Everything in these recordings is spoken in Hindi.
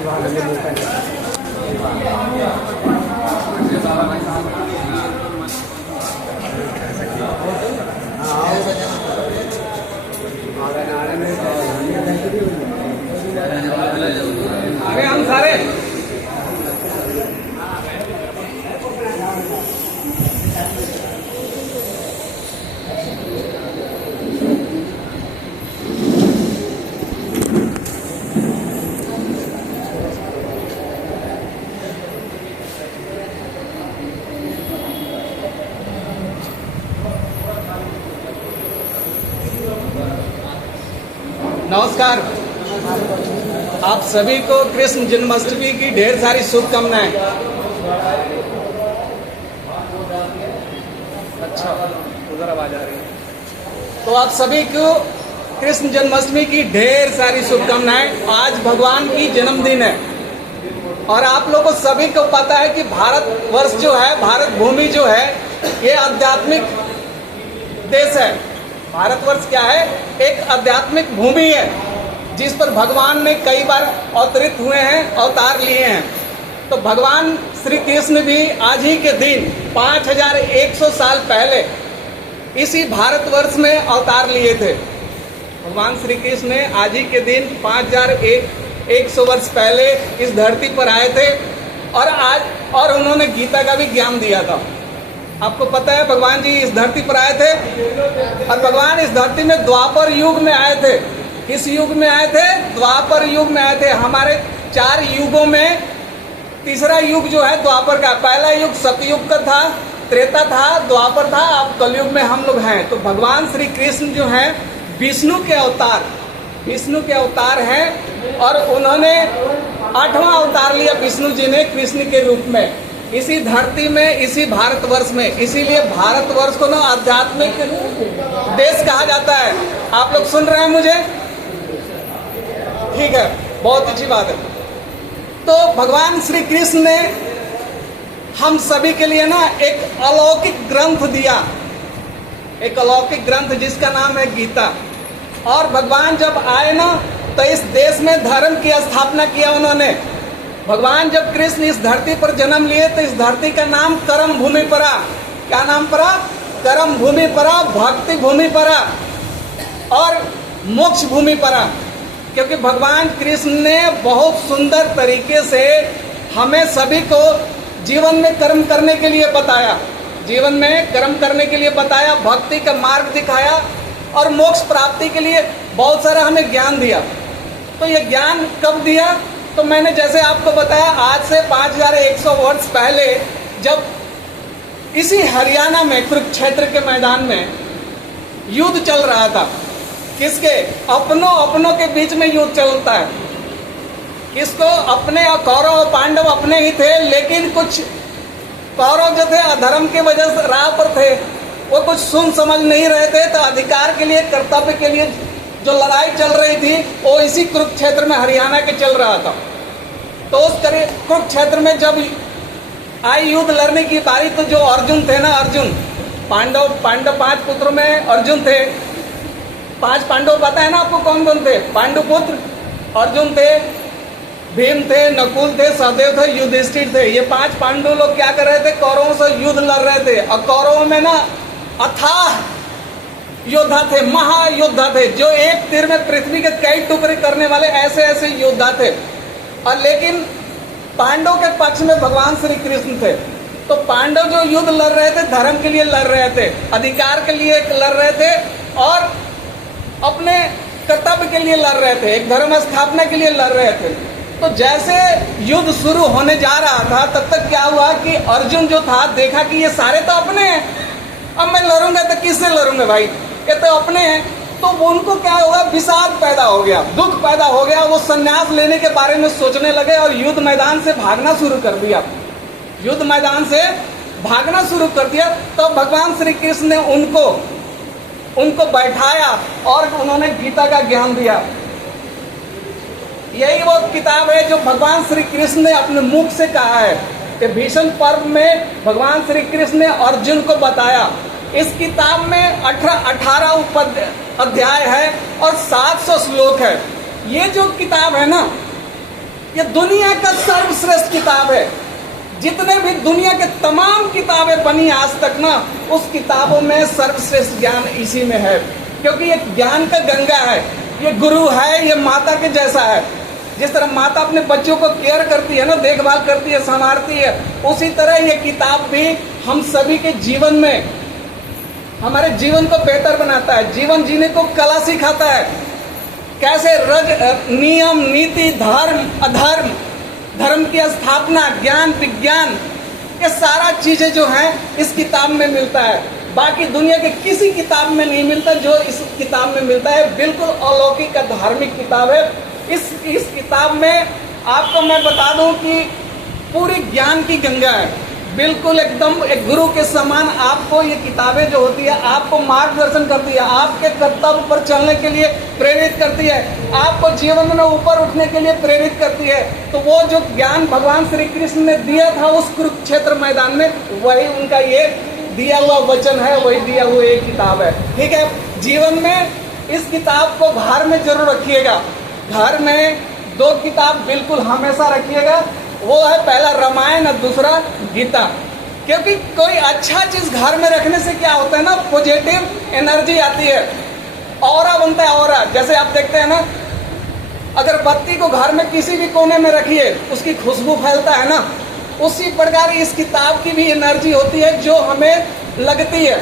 आगे हम सारे नमस्कार। आप सभी को कृष्ण जन्माष्टमी की ढेर सारी शुभकामनाएं। अच्छा, उधर आवाज आ रही है। तो आप सभी को कृष्ण जन्माष्टमी की ढेर सारी शुभकामनाएं। आज भगवान की जन्मदिन है और आप लोगों को सभी को पता है कि भारतवर्ष जो है, भारत भूमि जो है, ये आध्यात्मिक देश है। भारतवर्ष क्या है? एक आध्यात्मिक भूमि है जिस पर भगवान ने कई बार अवतरित हुए हैं, अवतार लिए हैं। तो भगवान श्री कृष्ण भी आज ही के दिन 5100 साल पहले इसी भारतवर्ष में अवतार लिए थे। भगवान श्री कृष्ण ने आज ही के दिन 5100 वर्ष पहले इस धरती पर आए थे और उन्होंने गीता का भी ज्ञान दिया था। आपको पता है भगवान जी इस धरती पर आए थे और भगवान इस धरती में द्वापर युग में आए थे। किस युग में आए थे? द्वापर युग में आए थे। हमारे 4 युगों में तीसरा युग जो है द्वापर का। पहला युग सतयुग का था, त्रेता था, द्वापर था, अब कलयुग में हम लोग हैं। तो भगवान श्री कृष्ण जो हैं विष्णु के अवतार हैं और उन्होंने 8वां अवतार लिया विष्णु जी ने कृष्ण के रूप में इसी धरती में, इसी भारतवर्ष में। इसीलिए भारतवर्ष को ना आध्यात्मिक देश कहा जाता है। आप लोग सुन रहे हैं मुझे? ठीक है, बहुत अच्छी बात है। तो भगवान श्री कृष्ण ने हम सभी के लिए ना एक अलौकिक ग्रंथ दिया, एक अलौकिक ग्रंथ जिसका नाम है गीता। और भगवान जब आए ना तो इस देश में धर्म की स्थापना किया उन्होंने। भगवान जब कृष्ण इस धरती पर जन्म लिए तो इस धरती का नाम कर्म भूमि पड़ा। क्या नाम पड़ा? कर्म भूमि पड़ा, भक्ति भूमि पड़ा और मोक्ष भूमि पड़ा। क्योंकि भगवान कृष्ण ने बहुत सुंदर तरीके से हमें सभी को जीवन में कर्म करने के लिए बताया, जीवन में कर्म करने के लिए बताया, भक्ति का मार्ग दिखाया और मोक्ष प्राप्ति के लिए बहुत सारा हमें ज्ञान दिया। तो ये ज्ञान कब दिया? तो मैंने जैसे आपको बताया, आज से 5100 वर्ष पहले जब इसी हरियाणा में कुरुक्षेत्र के मैदान में युद्ध चल रहा था। किसके? अपनों के बीच में युद्ध चलता है। किसको? अपने। कौरव और पांडव अपने ही थे, लेकिन कुछ कौरव जो थे अधर्म की वजह से राह पर थे, वो कुछ सुन समझ नहीं रहे थे। तो अधिकार के लिए, कर्तव्य के लिए जो लड़ाई चल रही थी वो इसी कुरुक्षेत्र में, हरियाणा के चल रहा था। तो उस कुरुक्षेत्र में जब आई युद्ध लड़ने की बारी तो जो अर्जुन थे ना, अर्जुन, पांडव 5 पुत्रों में अर्जुन थे। 5 पांडव पता है ना आपको कौन कौन थे? पांडुपुत्र अर्जुन थे, भीम थे, नकुल थे, सहदेव थे, युधिष्ठिर थे। ये 5 पांडव लोग क्या कर रहे थे? कौरवों से युद्ध लड़ रहे थे। और कौरवों में ना अथाह योद्धा थे, महायोद्धा थे, जो एक तीर में पृथ्वी के कई टुकड़े करने वाले ऐसे योद्धा थे। और लेकिन पांडव के पक्ष में भगवान श्री कृष्ण थे। तो पांडव जो युद्ध लड़ रहे थे, धर्म के लिए लड़ रहे थे, अधिकार के लिए लड़ रहे थे और अपने कर्तव्य के लिए लड़ रहे थे, एक धर्म स्थापना के लिए लड़ रहे थे। तो जैसे युद्ध शुरू होने जा रहा था तब तक क्या हुआ कि अर्जुन जो था देखा कि ये सारे तो अपने हैं, अब मैं लड़ूंगा तो किससे लड़ूंगा भाई, ये तो अपने हैं। तो उनको क्या होगा? विषाद पैदा हो गया, दुख पैदा हो गया। वो संन्यास लेने के बारे में सोचने लगे और युद्ध मैदान से भागना शुरू कर दिया, युद्ध मैदान से भागना शुरू कर दिया। तो भगवान श्री कृष्ण ने उनको बैठाया और उन्होंने गीता का ज्ञान दिया। यही वो किताब है जो भगवान श्री कृष्ण ने अपने मुख से कहा है कि भीष्म पर्व में भगवान श्री कृष्ण ने अर्जुन को बताया। इस किताब में 18 अध्याय है और 700 श्लोक है। ये जो किताब है ना, ये दुनिया का सर्वश्रेष्ठ किताब है। जितने भी दुनिया के तमाम किताबें बनी आज तक ना, उस किताबों में सर्वश्रेष्ठ ज्ञान इसी में है, क्योंकि ये ज्ञान का गंगा है, ये गुरु है, ये माता के जैसा है। जिस तरह माता अपने बच्चों को केयर करती है ना, देखभाल करती है, संभालती है, उसी तरह ये किताब भी हम सभी के जीवन में, हमारे जीवन को बेहतर बनाता है, जीवन जीने को कला सिखाता है। कैसे नियम, नीति, धर्म, अधर्म, धर्म की स्थापना, ज्ञान, विज्ञान, ये सारा चीजें जो हैं इस किताब में मिलता है। बाकी दुनिया के किसी किताब में नहीं मिलता जो इस किताब में मिलता है। बिल्कुल अलौकिक का धार्मिक किताब है। इस किताब में आपको मैं बता दूं कि पूरी ज्ञान की गंगा है, बिल्कुल एकदम एक गुरु के समान। आपको ये किताबें जो होती है आपको मार्गदर्शन करती है, आपके कर्तव्य पर चलने के लिए प्रेरित करती है, आपको जीवन में ऊपर उठने के लिए प्रेरित करती है। तो वो जो ज्ञान भगवान श्री कृष्ण ने दिया था उस कुरुक्षेत्र मैदान में, वही उनका ये दिया हुआ वचन है, वही दिया हुआ एक किताब है। ठीक है, जीवन में इस किताब को घर में जरूर रखिएगा। घर में 2 किताब बिल्कुल हमेशा रखिएगा, वो है पहला रामायण और दूसरा गीता। क्योंकि कोई अच्छा चीज घर में रखने से क्या होता है ना, पॉजिटिव एनर्जी आती है, ऑरा बनता है, ऑरा। जैसे आप देखते हैं ना, अगर बत्ती को घर में किसी भी कोने में रखिए उसकी खुशबू फैलता है ना, उसी प्रकार इस किताब की भी एनर्जी होती है जो हमें लगती है।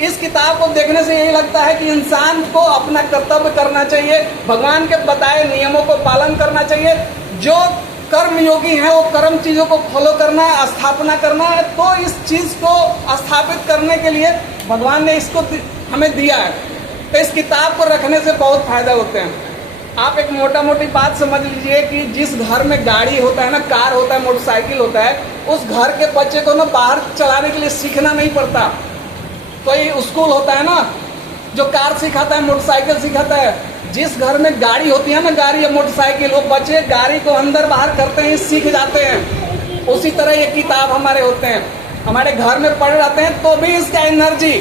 इस किताब को देखने से यही लगता है कि इंसान को अपना कर्तव्य करना चाहिए, भगवान के बताए नियमों को पालन करना चाहिए। जो कर्म योगी है वो कर्म चीजों को फॉलो करना है, स्थापना करना है। तो इस चीज को स्थापित करने के लिए भगवान ने इसको हमें दिया है। तो इस किताब को रखने से बहुत फायदा होते हैं। आप एक मोटा मोटी बात समझ लीजिए कि जिस घर में गाड़ी होता है ना, कार होता है, मोटरसाइकिल होता है, उस घर के बच्चे को ना बाहर चलाने के लिए सीखना नहीं पड़ता। कोई स्कूल होता है ना जो कार सिखाता है, मोटरसाइकिल सिखाता है। जिस घर में गाड़ी होती है ना, गाड़ी या मोटरसाइकिल, वो बच्चे गाड़ी को अंदर बाहर करते ही सीख जाते हैं। उसी तरह ये किताब हमारे होते हैं, हमारे घर में पढ़ जाते हैं तो भी इसका एनर्जी,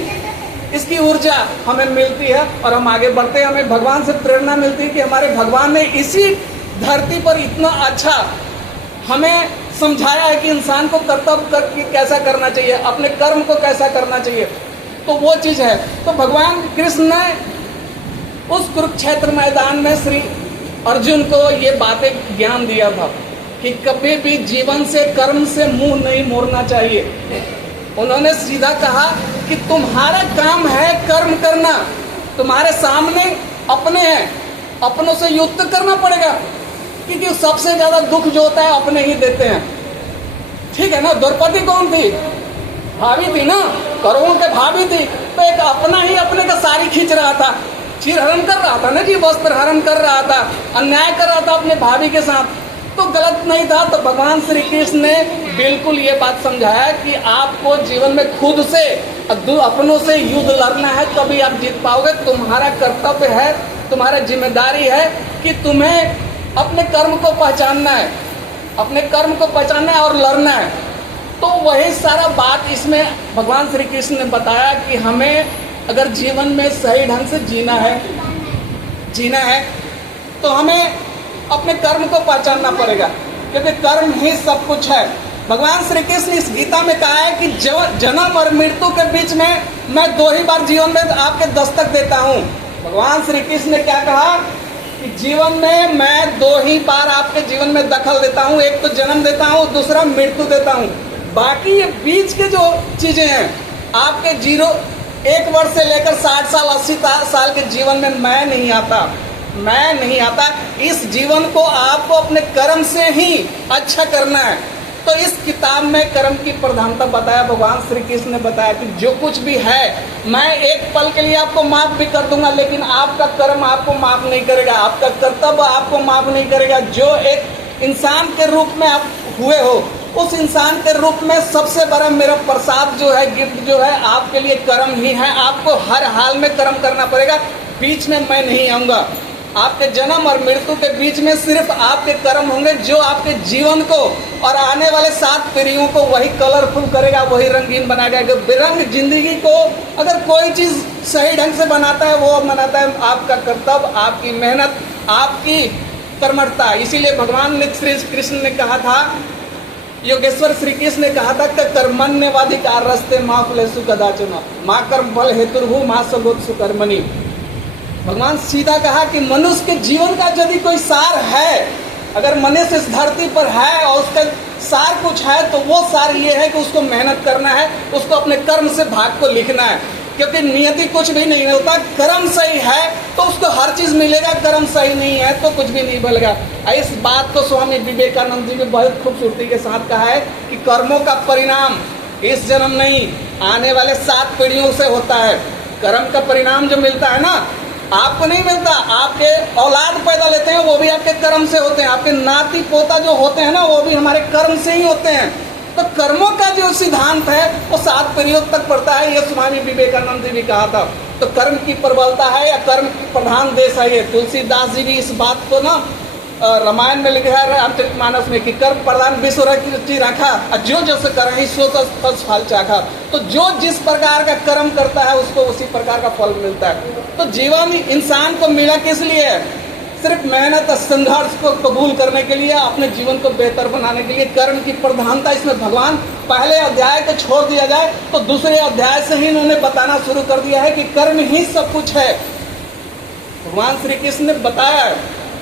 इसकी ऊर्जा हमें मिलती है और हम आगे बढ़ते हैं। हमें भगवान से प्रेरणा मिलती है कि हमारे भगवान ने इसी धरती पर इतना अच्छा हमें समझाया है कि इंसान को कर्तव्य कैसा करना चाहिए, अपने कर्म को कैसा करना चाहिए। तो वो चीज है। तो भगवान कृष्ण ने उस कुरुक्षेत्र मैदान में श्री अर्जुन को ये बातें ज्ञान दिया था कि कभी भी जीवन से, कर्म से मुंह नहीं मोड़ना चाहिए। उन्होंने सीधा कहा कि तुम्हारा काम है कर्म करना, तुम्हारे सामने अपने हैं, अपनों से युद्ध करना पड़ेगा, क्योंकि सबसे ज्यादा दुख जो होता है अपने ही देते हैं। ठीक है ना। द्रौपदी कौन थी? भाभी थी ना, कौरवों के भाभी थी। तो एक अपना ही अपने का साड़ी खींच रहा था, चीर हरण कर रहा था ना जी, वस्त्र हरण कर रहा था, अन्याय कर रहा था अपने भाभी के साथ, तो गलत नहीं था। तो भगवान श्री कृष्ण ने बिल्कुल ये बात समझाया कि आपको जीवन में खुद से, अपनों से युद्ध लड़ना है, तभी आप जीत पाओगे। तुम्हारा कर्तव्य है, तुम्हारा जिम्मेदारी है कि तुम्हें अपने कर्म को पहचानना है, अपने कर्म को पहचानना है और लड़ना है। तो वही सारा बात इसमें भगवान श्री कृष्ण ने बताया कि हमें अगर जीवन में सही ढंग से जीना है तो हमें अपने कर्म को पहचानना पड़ेगा, क्योंकि कर्म ही सब कुछ है। भगवान श्री कृष्ण इस गीता में कहा है कि जन्म और मृत्यु के बीच में मैं 2 ही बार जीवन में आपके दस्तक देता हूँ। भगवान श्री कृष्ण ने क्या कहा कि जीवन में मैं 2 ही बार आपके जीवन में दखल देता हूँ, एक तो जन्म देता हूँ, दूसरा मृत्यु देता हूँ। बाकी ये बीच के जो चीजें हैं, आपके 1 वर्ष से लेकर 60 साल 80 साल के जीवन में मैं नहीं आता। इस जीवन को आपको अपने कर्म से ही अच्छा करना है। तो इस किताब में कर्म की प्रधानता बताया। भगवान श्री कृष्ण ने बताया कि जो कुछ भी है मैं एक पल के लिए आपको माफ भी कर दूंगा, लेकिन आपका कर्म आपको माफ नहीं करेगा, आपका कर्तव्य आपको माफ नहीं करेगा। जो एक इंसान के रूप में आप हुए हो, उस इंसान के रूप में सबसे बड़ा मेरा प्रसाद जो है, गिफ्ट जो है, आपके लिए कर्म ही है। आपको हर हाल में कर्म करना पड़ेगा, बीच में मैं नहीं आऊंगा। आपके जन्म और मृत्यु के बीच में सिर्फ आपके कर्म होंगे जो आपके जीवन को और आने वाले 7 पीढ़ियों को वही कलरफुल करेगा, वही रंगीन बनाएगा। बेरंग जिंदगी को अगर कोई चीज सही ढंग से बनाता है, वो बनाता है आपका कर्तव्य, आपकी मेहनत, आपकी कर्मठता। इसीलिए भगवान ने श्री कृष्ण ने कहा था, योगेश्वर श्री कृष्ण ने कहा था कि कर्मण्यवाधिकार रस्ते माँ फलेषु कदाचन माँ कर्म फल हेतुर्भु माँ सगोत सुकर्मणि। भगवान सीधा कहा कि मनुष्य के जीवन का यदि कोई सार है, अगर मनुष्य इस धरती पर है और उसका सार कुछ है, तो वो सार ये है कि उसको मेहनत करना है, उसको अपने कर्म से भाग को लिखना है। क्योंकि नियति कुछ भी नहीं होता, कर्म सही है तो उसको हर चीज मिलेगा, कर्म सही नहीं है तो कुछ भी नहीं मिलेगा। इस बात को स्वामी विवेकानंद जी ने बहुत खूबसूरती के साथ कहा है कि कर्मों का परिणाम इस जन्म नहीं, आने वाले 7 पीढ़ियों से होता है। कर्म का परिणाम जो मिलता है ना, आपको नहीं मिलता, आपके औलाद पैदा लेते हैं वो भी आपके कर्म से होते हैं, आपके नाती पोता जो होते हैं ना वो भी हमारे कर्म से ही होते हैं। तो कर्मों का जो सिद्धांत है वो 7 पीढ़ियों तक पड़ता है, ये स्वामी विवेकानंद जी भी कहा था। तो कर्म की प्रबलता है या कर्म की प्रधान देश है ये। तुलसीदास जी भी इस बात को ना रामायण में लिखा है, रामचरितमानस में, कि कर्म प्रधान विश्व रची रखा, जो जस करहि सो तस फल चाखा। तो जो जिस प्रकार का कर्म करता है उसको उसी प्रकार का फल मिलता है। तो जीवन इंसान को मिला किस लिए है? सिर्फ मेहनत संघर्ष को कबूल करने के लिए, अपने जीवन को बेहतर बनाने के लिए। कर्म की प्रधानता इसमें भगवान पहले अध्याय को छोड़ दिया जाए तो दूसरे अध्याय से ही इन्होंने बताना शुरू कर दिया है कि कर्म ही सब कुछ है। भगवान श्री कृष्ण ने बताया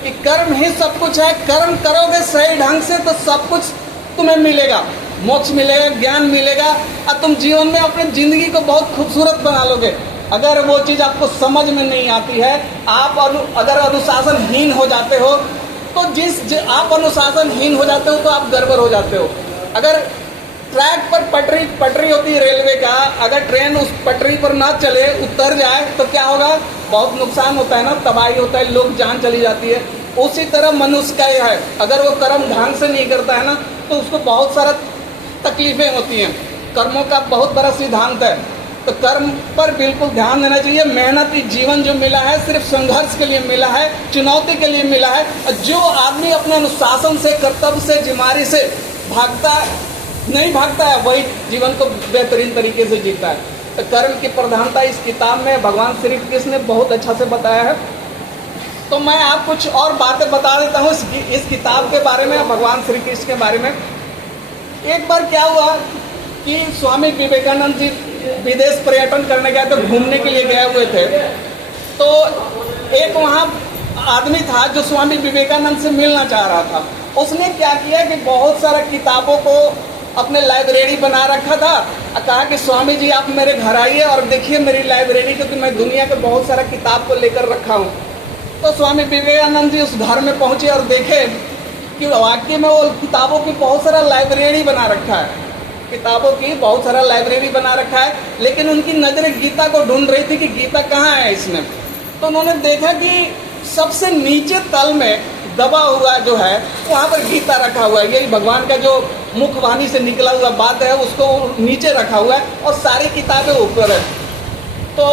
कि कर्म ही सब कुछ है, कर्म करोगे सही ढंग से तो सब कुछ तुम्हें मिलेगा, मोक्ष मिलेगा, ज्ञान मिलेगा और तुम जीवन में अपनी जिंदगी को बहुत खूबसूरत बना लोगे। अगर वो चीज़ आपको समझ में नहीं आती है, आप अगर अनुशासनहीन हो जाते हो तो आप अनुशासनहीन हो जाते हो तो आप गड़बड़ हो जाते हो। अगर ट्रैक पर पटरी होती है रेलवे का, अगर ट्रेन उस पटरी पर ना चले, उतर जाए तो क्या होगा? बहुत नुकसान होता है ना, तबाही होता है, लोग जान चली जाती है। उसी तरह मनुष्य का यह है, अगर वो कर्म ढंग से नहीं करता है ना तो उसको बहुत सारा तकलीफें होती हैं। कर्मों का बहुत बड़ा सिद्धांत है, तो कर्म पर बिल्कुल ध्यान देना चाहिए। मेहनती जीवन जो मिला है सिर्फ संघर्ष के लिए मिला है, चुनौती के लिए मिला है। और जो आदमी अपने अनुशासन से, कर्तव्य से, जिम्मेदारी से नहीं भागता है, वही जीवन को बेहतरीन तरीके से जीता है। तो कर्म की प्रधानता इस किताब में भगवान श्री कृष्ण ने बहुत अच्छा से बताया है। तो मैं आप कुछ और बातें बता देता हूँ इस किताब के बारे में, भगवान श्री कृष्ण के बारे में। एक बार क्या हुआ कि स्वामी विवेकानंद जी विदेश पर्यटन करने गए थे, घूमने के लिए गए हुए थे। तो एक वहाँ आदमी था जो स्वामी विवेकानंद से मिलना चाह रहा था। उसने क्या किया कि बहुत सारा किताबों को अपने लाइब्रेरी बना रखा था और कहा कि स्वामी जी आप मेरे घर आइए और देखिए मेरी लाइब्रेरी, क्योंकि मैं दुनिया के बहुत सारा किताब को लेकर रखा हूँ। तो स्वामी विवेकानंद जी उस घर में पहुँचे और देखे कि वाकई में वो किताबों की बहुत सारा लाइब्रेरी बना रखा है, किताबों की बहुत सारा लाइब्रेरी बना रखा है। लेकिन उनकी नज़रें गीता को ढूंढ रही थी कि गीता कहाँ है इसमें। तो उन्होंने देखा कि सबसे नीचे तल में दबा हुआ जो है वहाँ पर गीता रखा हुआ है। यही भगवान का जो मुखवाणी से निकला हुआ बात है उसको नीचे रखा हुआ है और सारी किताबें ऊपर है। तो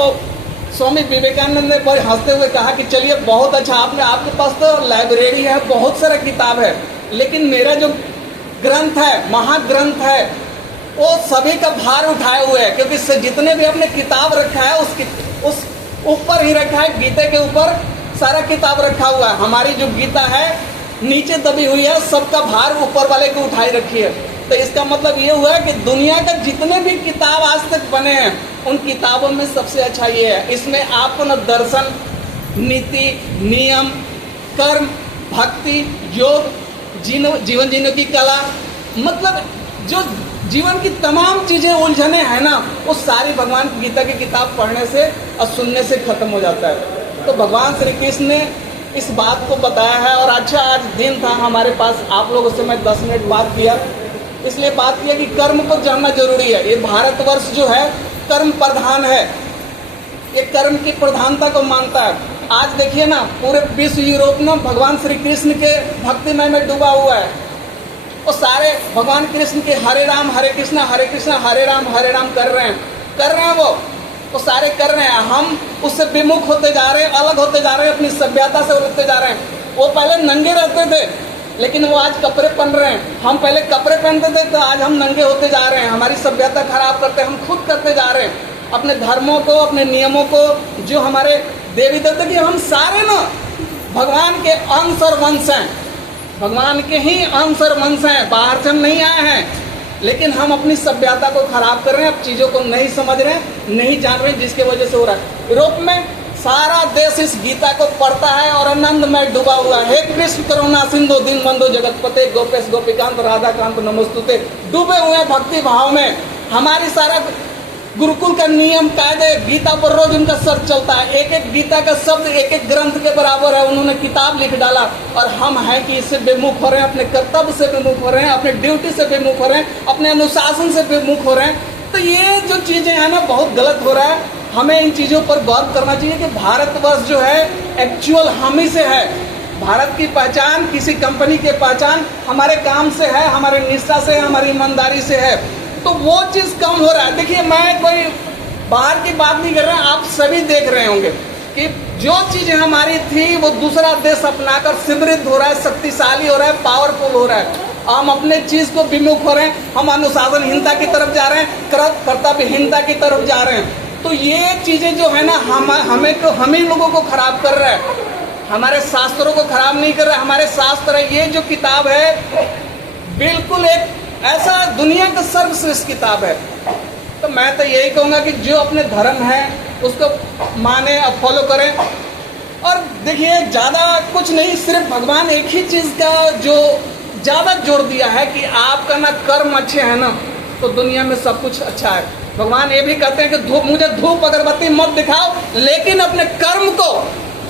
स्वामी विवेकानंद ने बड़े हंसते हुए कहा कि चलिए बहुत अच्छा, आपके पास तो लाइब्रेरी है, बहुत सारा किताब है, लेकिन मेरा जो ग्रंथ है, महाग्रंथ है, वो सभी का भार उठाए हुए है। क्योंकि जितने भी अपने किताब रखा है उस ऊपर ही रखा है, गीता के ऊपर सारा किताब रखा हुआ है। हमारी जो गीता है नीचे दबी हुई है, सबका भार ऊपर वाले को उठाई रखी है। तो इसका मतलब ये हुआ कि दुनिया का जितने भी किताब आज तक बने हैं उन किताबों में सबसे अच्छा ये है, इसमें आपको न दर्शन, नीति, नियम, कर्म, भक्ति, योग, जीवन जीने की कला, मतलब जो जीवन की तमाम चीजें उलझने हैं ना, वो सारी भगवान की गीता की किताब पढ़ने से और सुनने से खत्म हो जाता है। तो भगवान श्री कृष्ण ने इस बात को बताया है। और अच्छा, आज दिन था हमारे पास, आप लोगों से मैं 10 मिनट बात किया, इसलिए बात किया कि कर्म को जानना जरूरी है। ये भारतवर्ष जो है कर्म प्रधान है, ये कर्म की प्रधानता को मानता है। आज देखिए ना, पूरे विश्व यूरोप में भगवान श्री कृष्ण के भक्तिमय में डूबा हुआ है। और सारे भगवान कृष्ण के हरे कृष्ण हरे राम कर रहे हैं वो सारे कर रहे हैं। हम उससे विमुख होते जा रहे हैं, अलग होते जा रहे हैं, अपनी सभ्यता से उलझते जा रहे हैं। वो पहले नंगे रहते थे लेकिन वो आज कपड़े पहन रहे हैं। हम पहले कपड़े पहनते थे तो आज हम नंगे होते जा रहे हैं। हमारी सभ्यता खराब करते हम खुद करते जा रहे हैं। अपने धर्मों को, अपने नियमों को, जो हमारे देवी देवता की, हम सारे ना भगवान के अंश और वंश हैं, भगवान के ही अंश और वंश हैं, बाहर से हम नहीं आए हैं। लेकिन हम अपनी सभ्यता को खराब कर रहे हैं, अब चीज़ों को नहीं समझ रहे हैं, नहीं जान रहे हैं, जिसके वजह से हो रहा है। यूरोप में सारा देश इस गीता को पढ़ता है और आनंद में डूबा हुआ है। हे कृष्ण करुणा सिंधु दीनबंधु जगतपते गोपेश गोपीकांत राधाकांत नमोस्तुते, डूबे हुए भक्ति भाव में। हमारी सारा गुरुकुल का नियम कायदे गीता पर रोज उनका सर्च चलता है, एक एक गीता का शब्द एक एक ग्रंथ के बराबर है, उन्होंने किताब लिख डाला। और हम हैं कि इससे बेमुख हो रहे हैं, अपने कर्तव्य से बेमुख हो रहे हैं, अपने ड्यूटी से बेमुख हो रहे हैं, अपने अनुशासन से बेमुख हो रहे हैं। तो ये जो चीजें हैं ना, बहुत गलत हो रहा है। हमें इन चीजों पर गौर करना चाहिए कि भारतवर्ष जो है एक्चुअल हम ही से है। भारत की पहचान, किसी कंपनी की पहचान हमारे काम से है, हमारे निष्ठा से, हमारी ईमानदारी से है। तो वो चीज कम हो रहा है। देखिए, मैं कोई बाहर की बात नहीं कर रहा, आप सभी देख रहे होंगे कि जो चीजें हमारी थी वो दूसरा देश अपनाकर समृद्ध हो रहा है, शक्तिशाली हो रहा है, पावरफुल हो रहा है। हम अपने चीज को विमुख हो रहे हैं, हम अनुशासनहीनता की तरफ जा रहे हैं, कर्तव्यहीनता की तरफ जा रहे हैं। तो ये चीजें जो है ना, हम ही लोगों को खराब कर रहा है, हमारे शास्त्रों को खराब नहीं कर रहा है। हमारे शास्त्र है, ये जो किताब है बिल्कुल एक ऐसा दुनिया का सर्वश्रेष्ठ किताब है। तो मैं तो यही कहूँगा कि जो अपने धर्म है उसको माने और फॉलो करें। और देखिए, ज़्यादा कुछ नहीं, सिर्फ भगवान एक ही चीज़ का जो ज़्यादा जोर दिया है कि आपका ना कर्म अच्छे हैं ना तो दुनिया में सब कुछ अच्छा है। भगवान ये भी कहते हैं कि मुझे धूप अगरबत्ती मत दिखाओ, लेकिन अपने कर्म को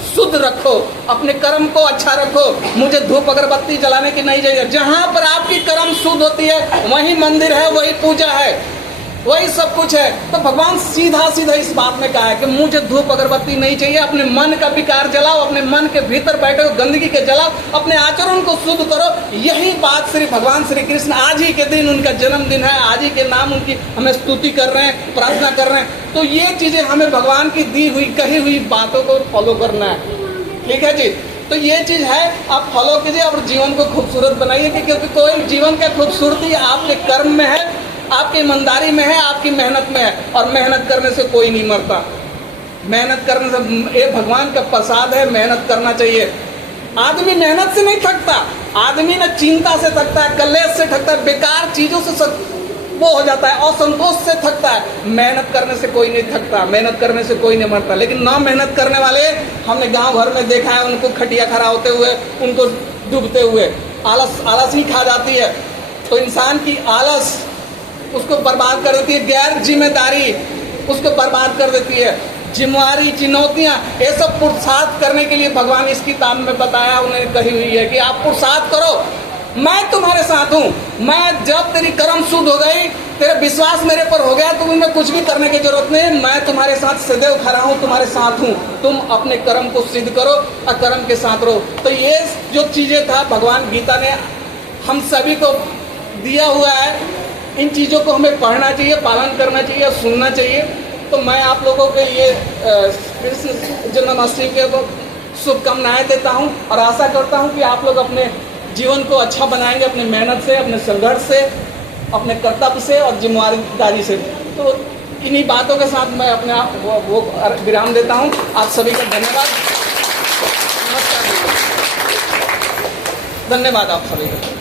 शुद्ध रखो, अपने कर्म को अच्छा रखो। मुझे धूप अगरबत्ती जलाने की नहीं चाहिए। जहाँ पर आपकी कर्म शुद्ध होती है वही मंदिर है, वही पूजा है, वही सब कुछ है। तो भगवान सीधा सीधा इस बात में कहा है कि मुझे धूप अगरबत्ती नहीं चाहिए। अपने मन का विकार जलाओ, अपने मन के भीतर बैठे हो गंदगी के जलाओ, अपने आचरण को शुद्ध करो। यही बात श्री भगवान श्री कृष्ण, आज ही के दिन उनका जन्मदिन है, आज ही के नाम उनकी हमें स्तुति कर रहे हैं, प्रार्थना कर रहे हैं। तो ये चीजें हमें भगवान की दी हुई कही हुई बातों को फॉलो करना है। ठीक है जी, तो ये चीज है, आप फॉलो कीजिए और जीवन को खूबसूरत बनाइए। क्योंकि कोई जीवन की खूबसूरती आपके कर्म में है, आपकी ईमानदारी में है, आपकी मेहनत में है। और मेहनत करने से कोई नहीं मरता, मेहनत करने से ये भगवान का प्रसाद है। मेहनत करना चाहिए। आदमी मेहनत से नहीं थकता, आदमी ना चिंता से थकता है, कलेश से थकता है, बेकार चीजों से वो हो जाता है, असंतोष से थकता है। मेहनत करने से कोई नहीं थकता, मेहनत करने से कोई नहीं मरता। लेकिन ना मेहनत करने वाले हमने गांव भर में देखा है, उनको खटिया खड़ा होते हुए, उनको डूबते हुए। आलस ही खा जाती है। तो इंसान की आलस उसको बर्बाद कर देती है, गैर जिम्मेदारी उसको बर्बाद कर देती है। जिम्मेवारी, चुनौतियां, ये सब पुरुषार्थ करने के लिए भगवान इस किताब में बताया, उन्हें कही हुई है कि आप पुरुषार्थ करो, मैं तुम्हारे साथ हूँ। मैं जब तेरी कर्म शुद्ध हो गई, तेरा विश्वास मेरे पर हो गया, तो तुम्हें कुछ भी करने की जरूरत नहीं। मैं तुम्हारे साथ सदैव खड़ा हूँ, तुम्हारे साथ हूँ। तुम अपने कर्म को सिद्ध करो और कर्म के साथ रहो। तो ये जो चीजें था भगवान गीता ने हम सभी को दिया हुआ है। इन चीजों को हमें पढ़ना चाहिए, पालन करना चाहिए, सुनना चाहिए। तो मैं आप लोगों के लिए कृष्ण जन्माष्टमी के शुभकामनाएं देता हूँ और आशा करता हूँ कि आप लोग अपने जीवन को अच्छा बनाएंगे, अपने मेहनत से, अपने संघर्ष से, अपने कर्तव्य से और जिम्मेदारी से। तो इन्हीं बातों के साथ मैं अपने वो विराम देता हूँ। आप सभी का धन्यवाद। नमस्कार, धन्यवाद आप सभी का।